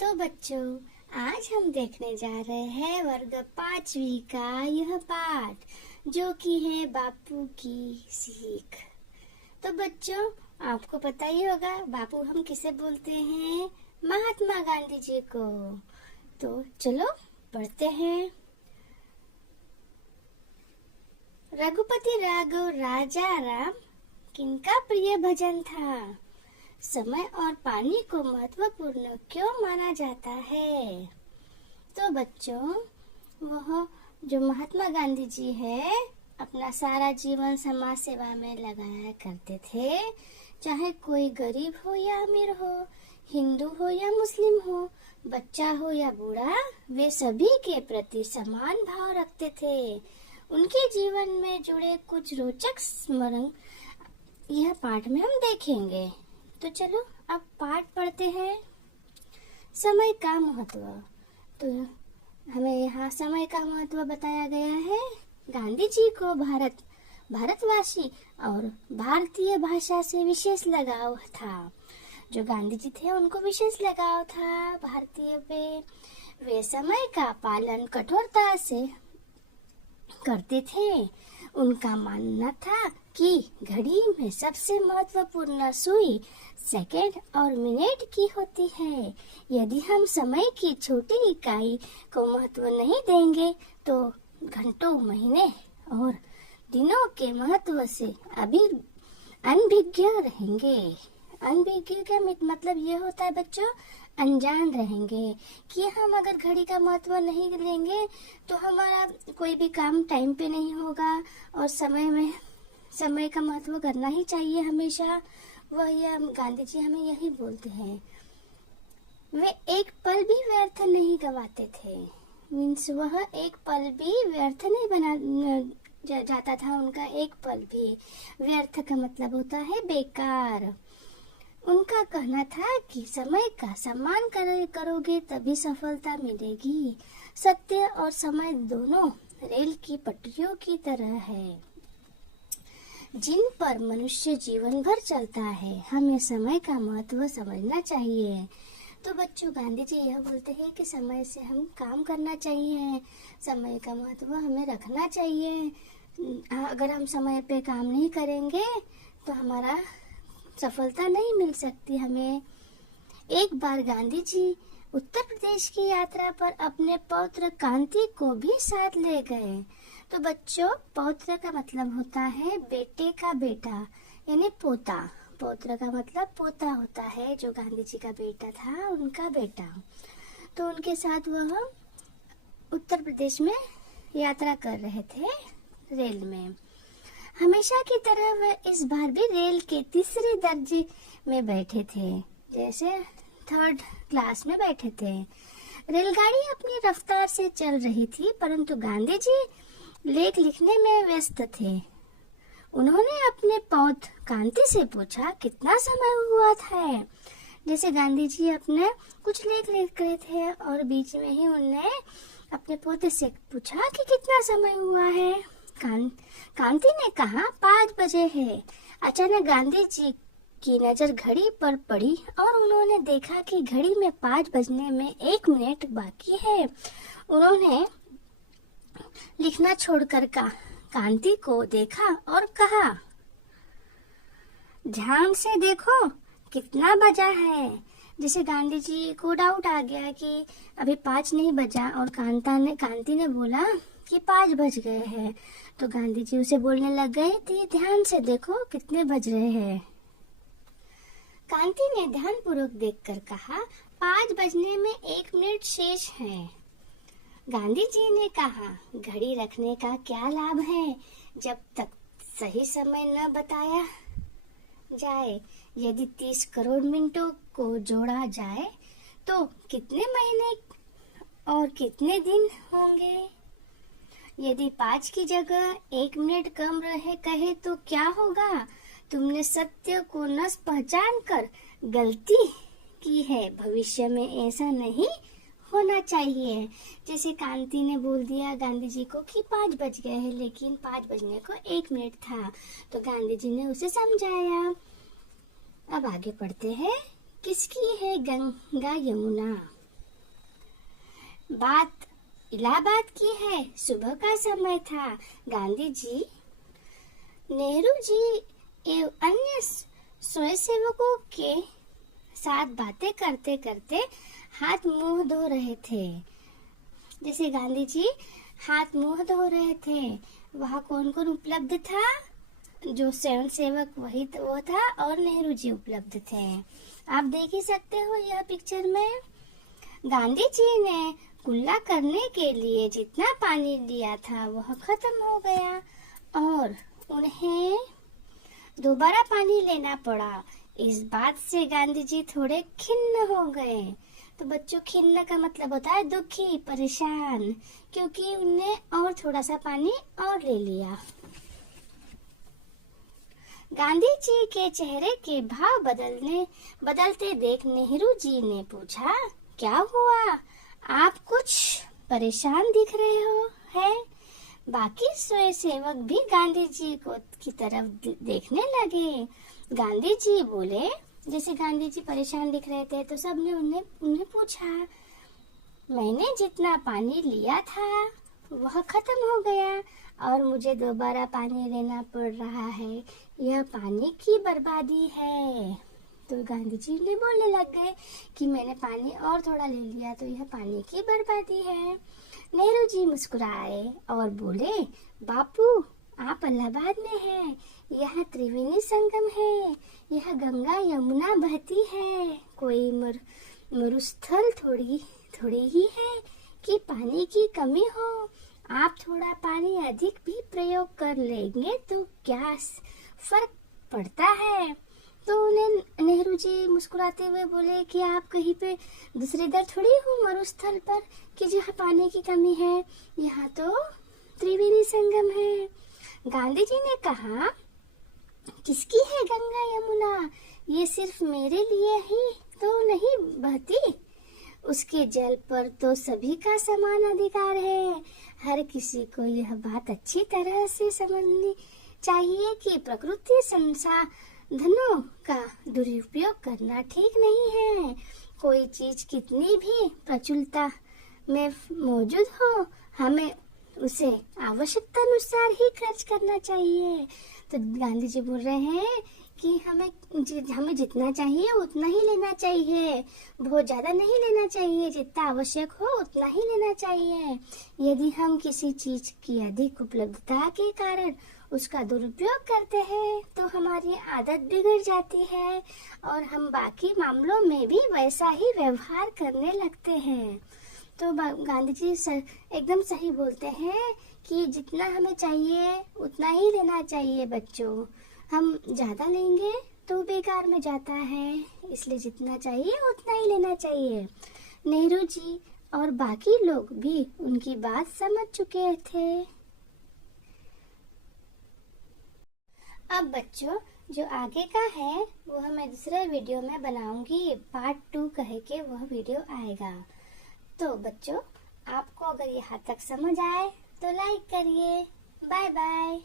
तो बच्चों, आज हम देखने जा रहे हैं वर्ग 5वीं का यह पाठ, जो कि है बापू की सीख। तो बच्चों, आपको पता ही होगा बापू हम किसे बोलते हैं? महात्मा गांधी जी को। तो चलो पढ़ते हैं। रघुपति राघव राजा राम किनका प्रिय भजन था? समय और पानी को महत्वपूर्ण क्यों माना जाता है? तो बच्चों, वह जो महात्मा गांधी जी है, अपना सारा जीवन समाज सेवा में लगाया करते थे। चाहे कोई गरीब हो या अमीर हो, हिंदू हो या मुस्लिम हो, बच्चा हो या बूढ़ा, वे सभी के प्रति समान भाव रखते थे। उनके जीवन में जुड़े कुछ रोचक स्मरण यह पाठ में हम देखेंगे। तो चलो अब पाठ पढ़ते हैं। समय का महत्व। तो हमें यहाँ समय का महत्व बताया गया है। गांधी जी को भारतवासी और भारतीय भाषा से विशेष लगाव था। जो गांधी जी थे उनको विशेष लगाव था भारतीय पे। वे समय का पालन कठोरता से करते थे। उनका मानना था कि घड़ी में सबसे महत्वपूर्ण सुई सेकंड और मिनट की होती है। यदि हम समय की छोटी इकाई को महत्व नहीं देंगे तो घंटों, महीने और दिनों के महत्व से अनभिज्ञ रहेंगे। अनभिज्ञ का मतलब ये होता है बच्चों, अनजान रहेंगे कि हम अगर घड़ी का महत्व नहीं लेंगे तो हमारा कोई भी काम टाइम पे नहीं होगा। और समय का महत्व करना ही चाहिए हमेशा। गांधी जी हमें यही बोलते हैं। वे एक पल भी व्यर्थ नहीं गवाते थे। वह एक पल भी व्यर्थ नहीं जाता था। उनका एक पल भी। व्यर्थ का मतलब होता है बेकार। उनका कहना था कि समय का सम्मान करोगे तभी सफलता मिलेगी। सत्य और समय दोनों रेल की पटरियों की तरह है, जिन पर मनुष्य जीवन भर चलता है। हमें समय का महत्व समझना चाहिए। तो बच्चों, गांधी जी यह बोलते हैं कि समय से हम काम करना चाहिए, समय का महत्व हमें रखना चाहिए। अगर हम समय पे काम नहीं करेंगे तो हमारा सफलता नहीं मिल सकती हमें। एक बार गांधी जी उत्तर प्रदेश की यात्रा पर अपने पौत्र कांति को भी साथ ले गए। तो बच्चों, पौत्र का मतलब होता है बेटे का बेटा, यानी पोता। पौत्र का मतलब पोता होता है। जो गांधी जी का बेटा था, उनका बेटा। तो उनके साथ वह उत्तर प्रदेश में यात्रा कर रहे थे रेल में। हमेशा की तरह वे इस बार भी रेल के तीसरे दर्जे में बैठे थे, जैसे थर्ड क्लास में बैठे थे। रेलगाड़ी अपनी रफ्तार से चल रही थी, परंतु गांधी जी लेख लिखने में व्यस्त थे। उन्होंने अपने पौत्र कांति से पूछा, कितना समय हुआ था? जैसे गांधी जी अपने कुछ लेख लिख रहे थे और बीच में ही उन्होंने अपने पोते से पूछा कि कितना समय हुआ है। कांति ने कहा 5 बजे है। अचानक गांधी जी की नजर घड़ी पर पड़ी और उन्होंने देखा कि घड़ी में 5 बजने में 1 मिनट बाकी है। उन्होंने लिखना छोड़कर कांति को देखा और कहा, ध्यान से देखो कितना बजा है। जैसे गांधी जी को डाउट आ गया कि अभी 5 नहीं बजा, और कांति ने बोला कि 5 बज गए हैं। तो गांधी जी उसे बोलने लग गए, तो ध्यान से देखो कितने बज रहे हैं। कांति ने ध्यानपूर्वक देखकर कहा, 5 बजने में 1 मिनट शेष है। गांधी जी ने कहा, घड़ी रखने का क्या लाभ है जब तक सही समय न बताया जाए। यदि 30 करोड़ मिनटों को जोड़ा जाए तो कितने महीने और कितने दिन होंगे? यदि 5 की जगह 1 मिनट कम कहे तो क्या होगा? तुमने सत्य को न पहचान कर गलती की है। भविष्य में ऐसा नहीं होना चाहिए। जैसे कांति ने बोल दिया गांधी जी को कि 5 बज गए हैं, लेकिन 5 बजने को 1 मिनट था। तो गांधी जी ने उसे समझाया। अब आगे पढ़ते हैं। किसकी है गंगा यमुना? बात इलाहाबाद की है। सुबह का समय था। गांधी जी, नेहरू जी एवं अन्य स्वयंसेवकों के साथ बातें करते करते हाथ मुंह धो रहे थे। जैसे गांधी जी हाथ मुंह धो रहे थे, वहाँ कौन कौन उपलब्ध था? जो स्वयं सेवक वही तो वो था, और नेहरू जी उपलब्ध थे। आप देख ही सकते हो यह पिक्चर में। गांधी जी ने कुल्ला करने के लिए जितना पानी लिया था वह खत्म हो गया और उन्हें दोबारा पानी लेना पड़ा। इस बात से गांधी जी थोड़े खिन्न हो गए। तो बच्चों, खिन्न का मतलब होता है दुखी, परेशान, क्योंकि उनने और थोड़ा सा पानी और ले लिया। गांधी जी के चेहरे के भाव बदलते देख नेहरू जी ने पूछा, क्या हुआ? आप कुछ परेशान दिख रहे हो है? बाकी स्वयंसेवक भी गांधी जी की तरफ देखने लगे। गांधी जी बोले, जैसे गांधी जी परेशान दिख रहे थे तो सबने उन्हें पूछा, मैंने जितना पानी लिया था वह खत्म हो गया और मुझे दोबारा पानी लेना पड़ रहा है। यह पानी की बर्बादी है। तो गांधी जी ने बोलने लग गए कि मैंने पानी और थोड़ा ले लिया तो यह पानी की बर्बादी है। नेहरू जी मुस्कुराए और बोले, बापू, आप इलाहाबाद में हैं। यह त्रिवेणी संगम है। यह गंगा यमुना बहती है। कोई मरुस्थल थोड़ी ही है कि पानी की कमी हो। आप थोड़ा पानी अधिक भी प्रयोग कर लेंगे तो क्या फर्क पड़ता है? तो उन्हें नेहरू जी मुस्कुराते हुए बोले कि आप कहीं पे दूसरे इधर थोड़ी हो मरुस्थल पर कि जहाँ पानी की कमी है। यहाँ तो त्रिवेणी संगम है। गांधी जी ने कहा, किसकी है गंगा यमुना? ये सिर्फ मेरे लिए ही तो नहीं बहती। उसके जल पर तो सभी का समान अधिकार है। हर किसी को यह बात अच्छी तरह से समझनी चाहिए कि प्रकृति संसाधनों का दुरुपयोग करना ठीक नहीं है। कोई चीज कितनी भी प्रचुरता में मौजूद हो, हमें उसे आवश्यकता अनुसार ही खर्च करना चाहिए। तो गांधी जी बोल रहे हैं कि हमें जितना चाहिए उतना ही लेना चाहिए, बहुत ज्यादा नहीं लेना चाहिए। जितना आवश्यक हो उतना ही लेना चाहिए। यदि हम किसी चीज की अधिक उपलब्धता के कारण उसका दुरुपयोग करते हैं तो हमारी आदत बिगड़ जाती है और हम बाकी मामलों में भी वैसा ही व्यवहार करने लगते हैं। तो गांधी जी एकदम सही बोलते हैं कि जितना हमें चाहिए उतना ही लेना चाहिए बच्चों। हम ज्यादा लेंगे तो बेकार में जाता है, इसलिए जितना चाहिए उतना ही लेना चाहिए। नेहरू जी और बाकी लोग भी उनकी बात समझ चुके थे। अब बच्चों, जो आगे का है वो मैं दूसरे वीडियो में बनाऊंगी। पार्ट 2 कह के वह वीडियो आएगा। तो बच्चों, आपको अगर यहाँ तक समझ आए तो लाइक करिए। Bye bye.